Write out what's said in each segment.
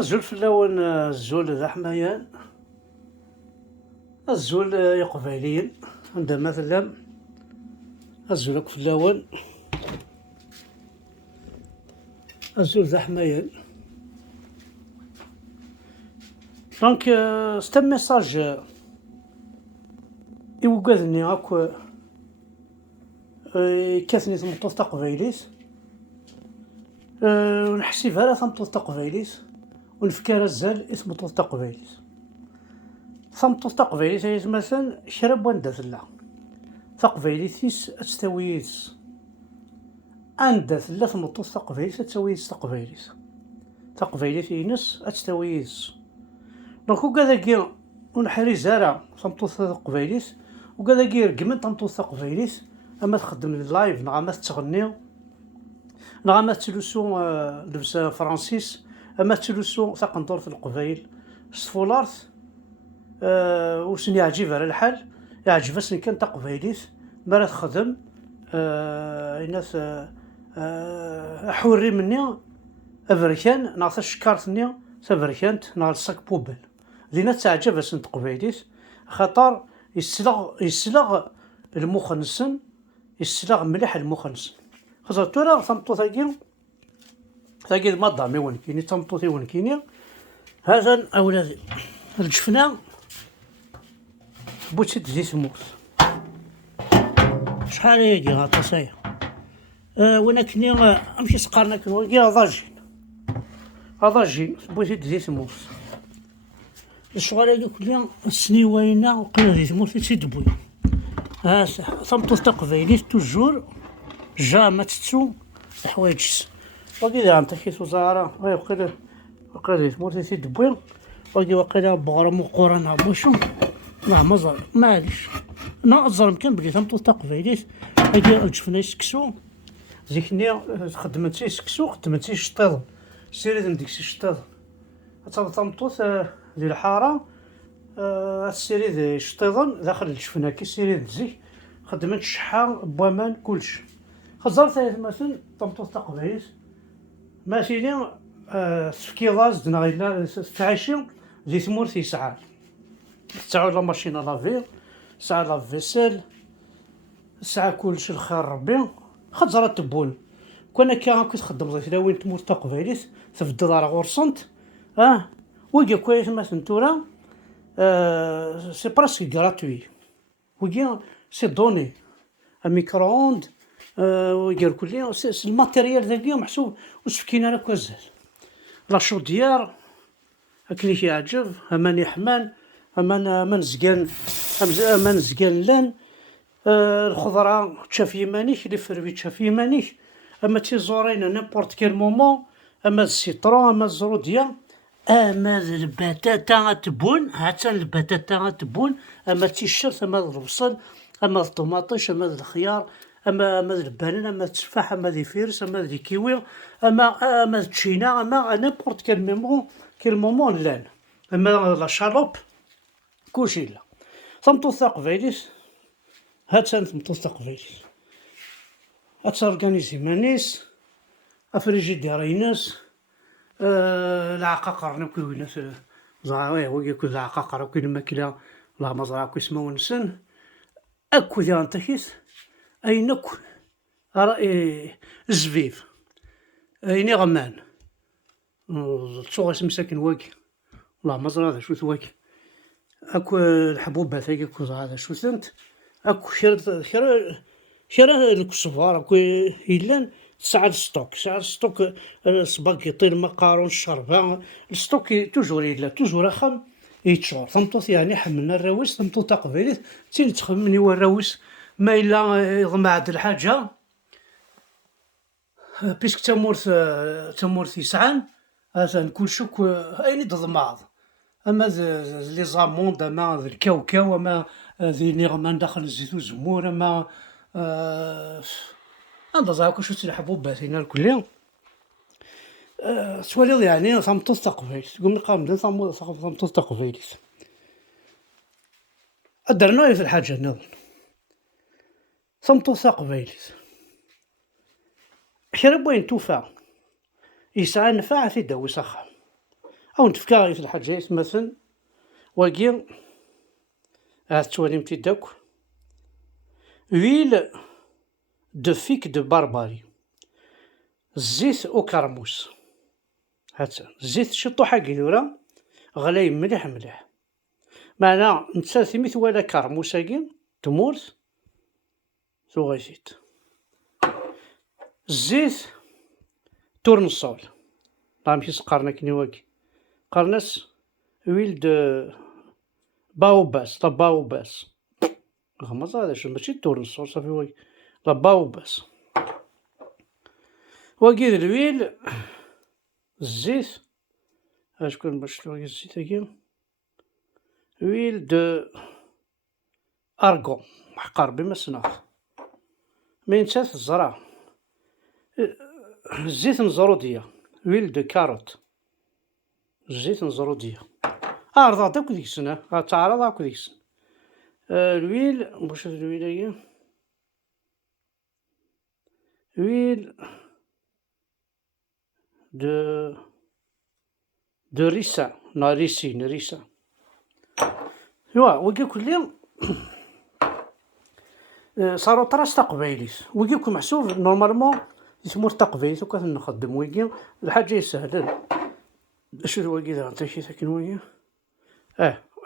الزول فلاون الزول ذا حمايان الزول يقبايليين عندها مثلا الزول فلاون الزول ذا حمايان. دونك ستا ميساج يوقظني هاكو كاثني تمطوط تقبايليت ونحسبها لا تمطوط تقبايليت ونفكر الزال اسمه طوط تقبايليت ثمطوط تقبايليت هي مثلا شرب واندا ثلا تقبايليتيس تستويس عندها ثلا ثمطوط تقبايليت تستويس تقبايليت ينس تستويس. دونك وكذا ونحري زارع تمطوط تقبايليت وكذا رقمن تمطوط تقبايليت اما تخدم اللايف نغا ما تغني نغا ما تلوسو لبس فرانسيس اما تلوسو تقنطور في القبايل سفولارت وشني يعجب على الحال يعجبني كان تقبايليت مرا تخدم الناس حوري مني افريكان نعطي الشكارتني تفركانت نهار الصاك بوبل دينا تعجب باش تقبايليت خاطر يسلغ المخنسن يسلغ مليح المخنسن خاطر ترى ثمطو ثاقي ما ضامي وين كيني تمطوطي وين كيني هذا اولادي الجفنه بوتي تزي تموت شحال هي غاطاسيه وانا كني امشي سقارنا كنولي هذا جين بوتي تزي تموت الشغل هذوك كلهم السنيوينه وقيله تزي تموت تيدبوي ثمطوط تقبايليت توجور جا تتسو الحوايج وكذا عم تحكي وزاره وقيله تموت تيدبوي وقيله بغرام وقرانا بوشو مزر معليش الظلم كان بلي تمطوط تقبايليت هاكي الجفنا يسكسو زيكني خدمتي يسكسو خدمتي شطيض سيري ديك شطيض تمطوط ديال الحاره السيري ديال شطيضن داخل الجفنا كي سيري دزيك خدمت شحال بوامان كلشي خزرت مثلا تمطوط تقبايليت ماشي لي سكيلاز دنا غير تعيشي زي تمورتي يسعى تعاود لا ماشينا لافي ساعة لافيسيل ساعة كلشي الخير ربي خزرة تبون كنا كي تخدم زي وين تموت تقبايليت تفد دار غورسنت ويجي كويس مثلا تورا سي براسك غراتوي ويجي سي دوني الميكرووند ويجي كليا الماتيريال ذاك محسوب وسفكينا لك وزال لا شوديار هاكلي كيعجب اماني حمان امان زقان لان الخضره تشاف يمانيك لي فربي تشاف يمانيك اما تيزورين نيمبورط كيل مومون اما السيترون اما الزروديه اما البطاطا تبون حتى البطاطا تبون اما تيشرت اما البصل اما الطوماطيش اما الخيار اما البنان اما التفاح اما دي فيرس اما دي كيوي اما التشينا اما نيمبورط كيل مومون لان اما لا شالوب كلشي لا تمطوط تقبايليت هاد تمطوط تقبايليت هاد تورغانيزي مانيس افريجيدير ينس العقاقر ناكل ناس زعما هو ياكل العقاقر وكاين الماكله لا مزرعه كو يسمو نسن اكو ديال انتكيس اينك راي الزفيف ايني غمان تصوغ مساكن واكي لا مزرعه شو ثواكي اكو الحبوبات هاكي كو هذا شو ثنت اكو خير الكسفار اكو يلان ساعة ستوك سباكيطي المقارون الشربة الستوك توجور يلا توجور اخم يتشور تمطوط يعني حملنا الراويس تمطوط تقبايليت تين تخمني هو الراويس ما الا يضمع هاد الحاجة بيسك تمورث يسعان هذا كلشي اين تضمعض اما لي زاموند اما الكاوكاو اما ذي نيغمان داخل الزيت والزمور اما هذا زعما شو الحبوبات هنا الكل تواليض يعني تمطوط تقبايليت تقول لي قام تمطوط تقبايليت درنا في الحاجه نظن تمطوط تقبايليت كرا بوين توفى يسعى نفع تيداوي سخا أو نتفكا غير الحاجات مثلا واقي هاد تواليمتي داك ويل دو فيك دو بارباري، الزيت وكرموس، هاتا الزيت شطو حقيلورا غلاي مليح مليح، معنا نتا ثميت ولا كرموساكي تمورت ثوغيزيت، الزيت تورنسول راه ماشي سقارنا كنيواكي قرناس ويل دو باوباس، لا باوباس غمض هذا ماشي تورنسول صافي واكي لا باوباس، واكي الويل الزيت شكون باش شنو هي الزيت هاكي ويل دو ارغون حقار بما سناخ مينسات الزرع، الزيت نزرودية ويل دو كاروت، الزيت نزرودية عرضات هاك ديك السنة تعرض هاك ديك السنة، الويل واش هاد الويل هي ويل دو ريسان ريسين ريسان، ايوا وكي كلي صاروا طراس تقبايليت وكي كون محسوب نورمالمون يسموه تقبايليت وكنخدم وكي الحاجة سهلة، شنو وكي نعطيك شي ساكن وكي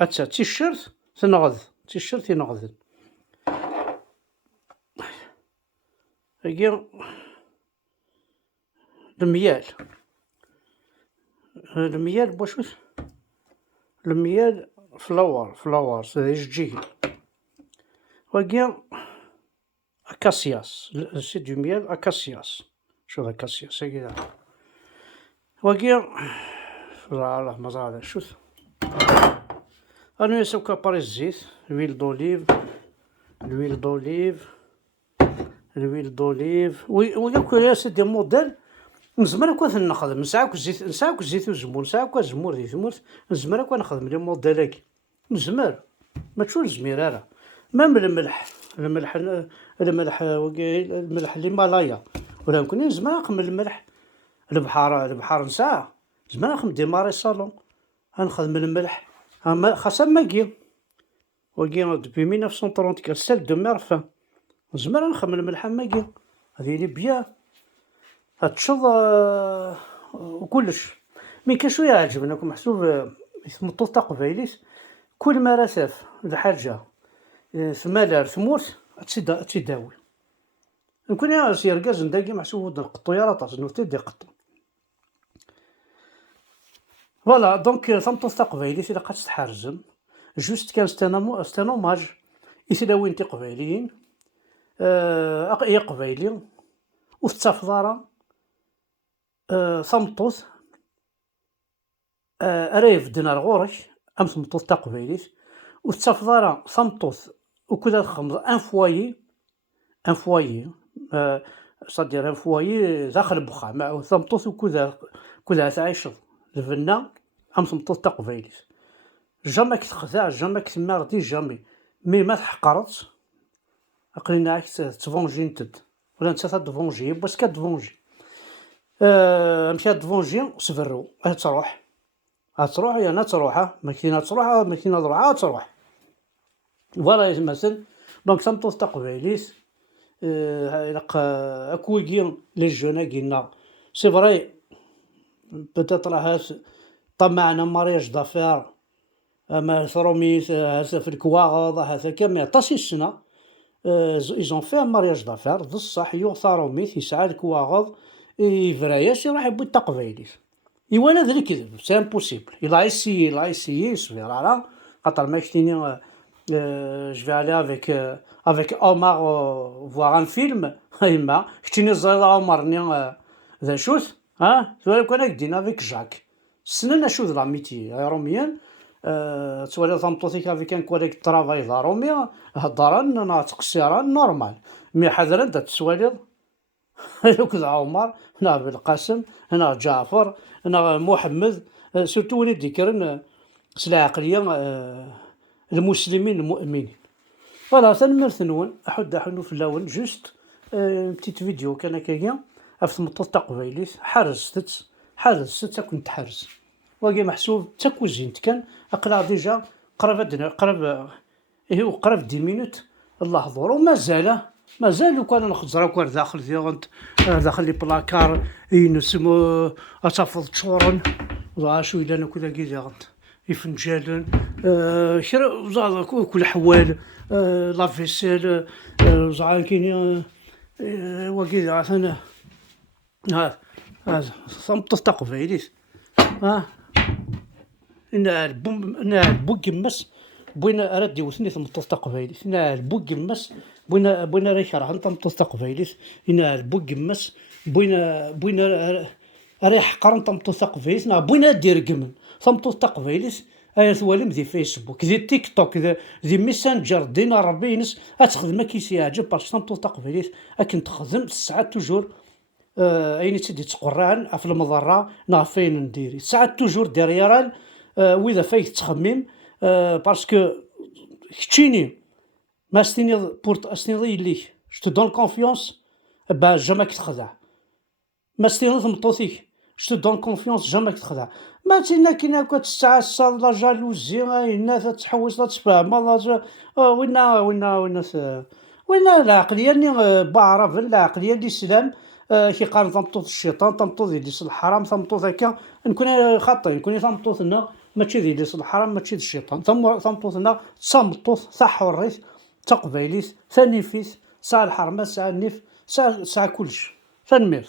هاتسا تيشيرت تنغض تيشيرت ينغض هاكي الميال، الميال بواش الميال فلاور جيجي وكي اكاسياس سي دو ميال اكاسياس، شوف اكاسياس هاكي وكي الله ما زال شوف انا يسوكا باري الزيت الويل دوليف الويل دوليف الويل دوليف وياكل سيدي موديل نزمر كون نخدم نساعك الزيت نساعك الزيت والزمور نساعك الزمور ديال تموت نزمر كون نخدم لي موديل هاكي نزمر ما تشوف الزمير راه مام الملح الملح الهيمالايا ولا يمكن نزمر نخدم الملح البحر نساع زعما نخدم ديماري صالون غنخدم الملح خاصها ماكي وكي دبي 1934 سال دو ميرفان زعما نخدم الملح ماكي هذه لي بيان هتشظ وكلش مي كاين شويه عجبنا كون محسوب يثمطو تقبايليت كل ما راسف الحاجه ثمالار ثمورت تيداوي نكون يا سيركاز نداكي محسوب نقطو يا راطاس نوتي دي قطو فوالا دونك ثمطو تقبايليت الا بقات تحرزم جوست كان ستانوماج يتلاوين تقبايليين يا قبايلي وتتفضارا ثمطوت رايف دينار غورش ام ثمطوت تقبايليت وتتفضارا ثمطوت وكذا خمض ان فوايي صدير ان فوايي داخل بخا مع ثمطوت وكذا تعيشض الفنا ام ثمطوت تقبايليت جامي كتخدع جامي كتماردي جامي مي ما تحقرت اقلينا عاك تفونجي نتد ولا نتا تدفونجي بس كدفونجي مشات دفونجي سفرو تروح يا انا تروح ماكينه تروح ماكينه تروح فوالا مثلا دونك ثمطوط تقبايليت اكويكي لي جون كينا سي فري بوتيت راه طمعنا مارياج دافير ما ثروميت هذا في الكواغض هذا كامل عطاسي السنه ايزون في مارياج دافير بصح يوثارو ميت يسعى الكواغض يفراياس يروح يبو التقبايليت ايوانا ذا الكذب سي امبوسيبل الا يسيي يصبر على خاطر ما شتيني جو علي افيك اومار فوار ان فيلم ايما شتيني زايد عمرني ذا شوت سؤال كون دينا افيك جاك سننا شوت لا ميتي روميان تولي ثمطوتيك افيك ان كوليك طرافاي ذا روميا هضران نا تقصيران نورمال مي حذرا دا تسواليض هاك ذا عمر هنا بالقاسم هنا جعفر هنا محمد سورتو وين ديكرن سلا عقليه المسلمين المؤمنين فوالا تنمرثنون احنو في الاول جوست بتيت فيديو كان كاين في ثمطوط تقبايليت حرزت كنت حارس واقي محسوب تا كوزينت كان أقلع ديجا قراب 10 مينوت اللحظور، ومازال لو كان نخزر كوار داخل ديالنت داخل لي بلاكار ينسمو أتفض تشورن شو إلا أنا كذا كي ديالنت يفنجالن كرا زعما كل حوال لافيسيل زعما كاين واقي عثنا هذا صمت تقبيليت نعربو كمس بوينا راه ديوثني ثمطوط تقبايليت نعربو كمس بوينا راه يكرهن ثمطوط تقبايليت نعربو كمس بوينا راه يحقرن ثمطوط تقبايليت بوينا دير كمن ثمطوط تقبايليت ايا ثوالم ذي فيسبوك ذي تيك توك ذي ميسنجر دينا ربي ينس اتخدم كيس يعجب باش ثمطوط تقبايليت اكن تخدم الساعات توجور اين تدي تقران في المضره نا فين نديري ساعات توجور ديريال واذا فايك تخمم باسكو كتشيني ما ستيني بورت استيني ليك جو دون كونفيونس با جامك تخدع ما ستيني ثمطوطيك جو دون كونفيونس جامك تخدع ما تينا كاين كتستعصى لا جالوزي هنا تتحوس لا تفهم وين العقليه اللي بعرف العقليه اللي سلام كيقارن ثمطوط الشيطان ثمطوط ديال الحرام ثمطوط هكا نكون خاطئ نكون ثمطوطنا ماشي ديال الحرام ماشي ديال الشيطان ثمطوطنا ثمطوط تاع حريت تاع قبايليت ثاني فيس ساعة الحرمه ساعة النيف ساعة كلشي. تنمير.